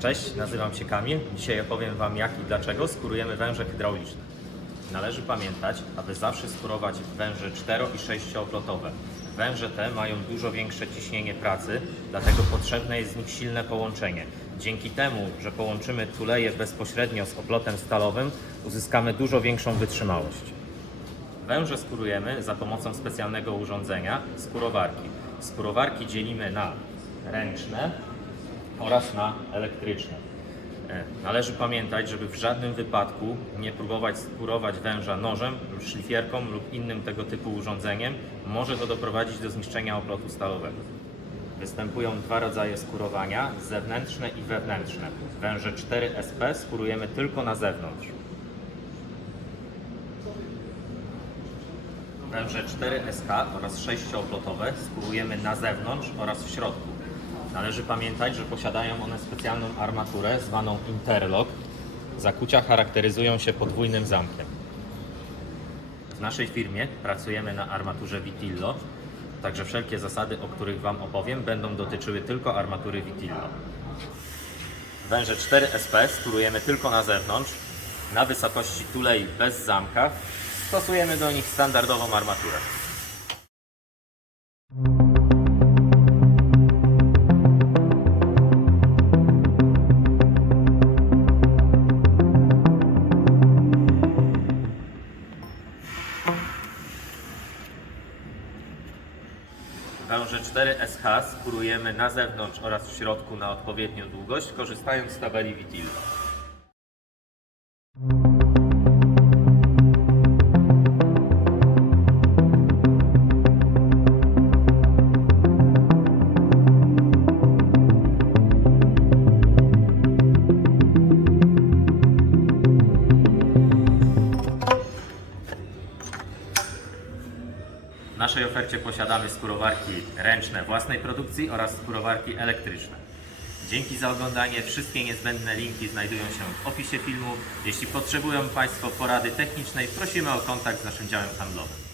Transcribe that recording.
Cześć, nazywam się Kamil. Dzisiaj opowiem Wam jak i dlaczego skurujemy węże hydrauliczne. Należy pamiętać, aby zawsze skurować węże 4 i 6-obrotowe. Węże te mają dużo większe ciśnienie pracy, dlatego potrzebne jest z nich silne połączenie. Dzięki temu, że połączymy tuleje bezpośrednio z oblotem stalowym, uzyskamy dużo większą wytrzymałość. Węże skurujemy za pomocą specjalnego urządzenia skurowarki. Skurowarki dzielimy na ręczne oraz na elektryczne. E, Należy pamiętać, żeby w żadnym wypadku nie próbować skurować węża nożem, szlifierką lub innym tego typu urządzeniem. Może to doprowadzić do zniszczenia oblotu stalowego. Występują dwa rodzaje skurowania, zewnętrzne i wewnętrzne. Węże 4SP skurujemy tylko na zewnątrz. Węże 4SK oraz 6-oblotowe skurujemy na zewnątrz oraz w środku. Należy pamiętać, że posiadają one specjalną armaturę zwaną interlock. Zakucia charakteryzują się podwójnym zamkiem. W naszej firmie pracujemy na armaturze Vitillo, także wszelkie zasady, o których Wam opowiem, będą dotyczyły tylko armatury Vitillo. Węże 4SP skurujemy tylko na zewnątrz, na wysokości tulei bez zamka. Stosujemy do nich standardową armaturę. Węże 4SH skurujemy na zewnątrz oraz w środku na odpowiednią długość, korzystając z tabeli Vitillo. W naszej ofercie posiadamy skurowarki ręczne własnej produkcji oraz skurowarki elektryczne. Dzięki za oglądanie. Wszystkie niezbędne linki znajdują się w opisie filmu. Jeśli potrzebują Państwo porady technicznej, prosimy o kontakt z naszym działem handlowym.